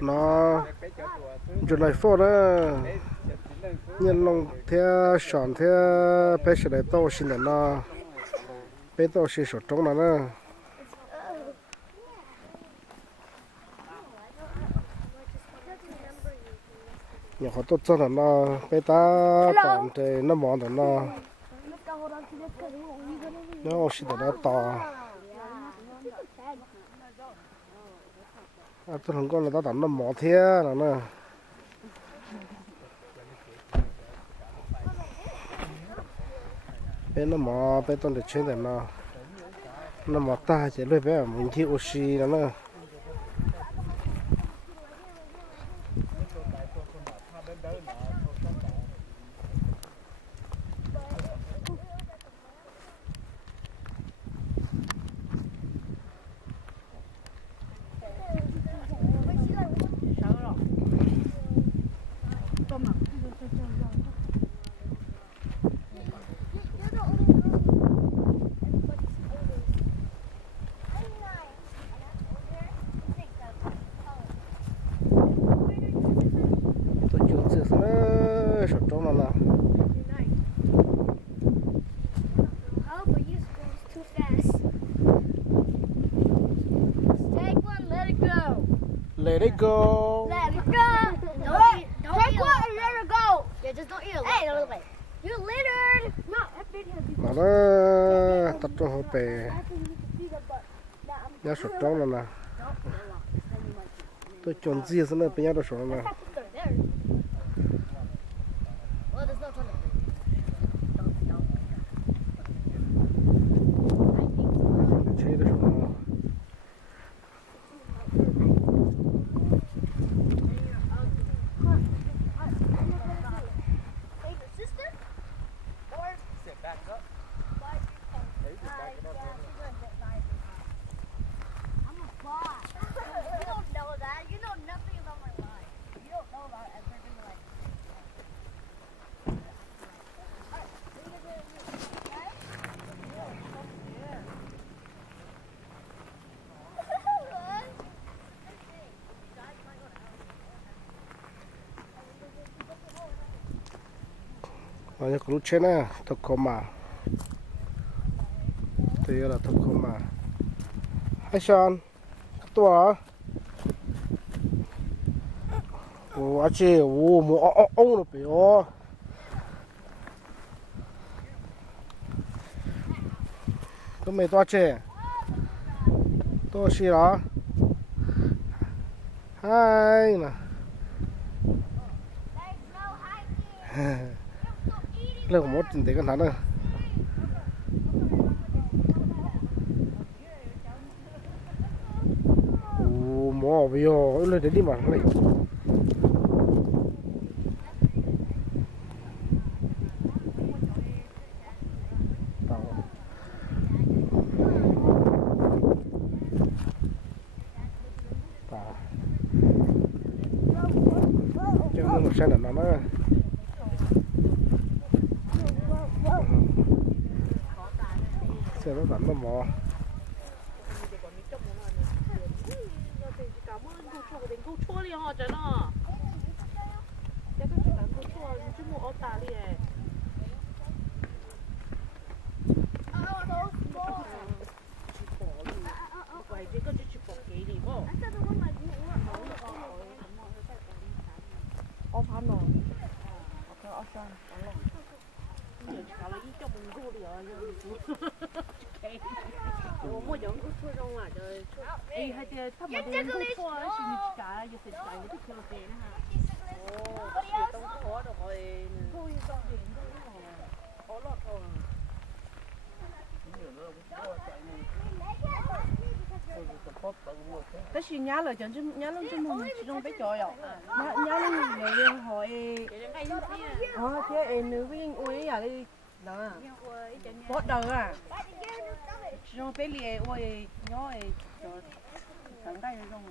nó chụp lại phô đó nhân long theo sòn theo bé sẽ lại to xin là nó bé to xin sọt trống là nó nhà họ tốt cho là nó bé ta tỏng thì nó mòn là nó xin là nó to tôi không có là tao tắm nó mỏ thế là nó bên nó mỏ bên tôi được chơi để nó mỏ ta chỉ lấy bé mình thiếu oxy là nó sọt trống là Oh, but you scrolled too fast. Take one, let it go. let it go Let it go. Don't take one and let it go. Yeah, just don't eat it. Hey, don't wait. You littered. No, that video. mà nó tập cho họ bè nhà sọt trống là nè tôi chọn gì xong rồi bây giờ tôi sọt là Well, there's no toilet. chơi đó sọt là Hey, your sister? Or Sit back up. I'm a boss. You don't know that. You know nothing about my life. You don't know about everything in my life. Alright, what are you gonna do? Okay? mà như lúc trên á thật khó mà thì là thật khó mà hay Sean tua ô anh chị ô mua ông nó bị ô tôi mấy toa chị tôi xí đó hai nè lấy một tiền để cái thằng này ô mỏ bây giờ lấy để đi mà lấy chứ nó một xe là nó xe nó đánh nó mỏ cảm ơn cô chủ đến cô chua liền họ chứ nó cái chị bán cô chua chứ mua ô tà liền vậy chứ có chị bỏ cái đi không ô phá nổ ok ô sơn giờ chỉ là ít cho mình cô đi rồi我养过错中啊，就哎，还得他们都养过错，是你自家也是自家的去了别的哈。哦，是东坡的可以。可以当人都好，好老头。但是伢了讲就伢了就没其中被教哟，伢了有人好诶，哦，这诶女人我也伢嘞，啷？不懂啊。只用被猎我也鸟诶，就上街那种。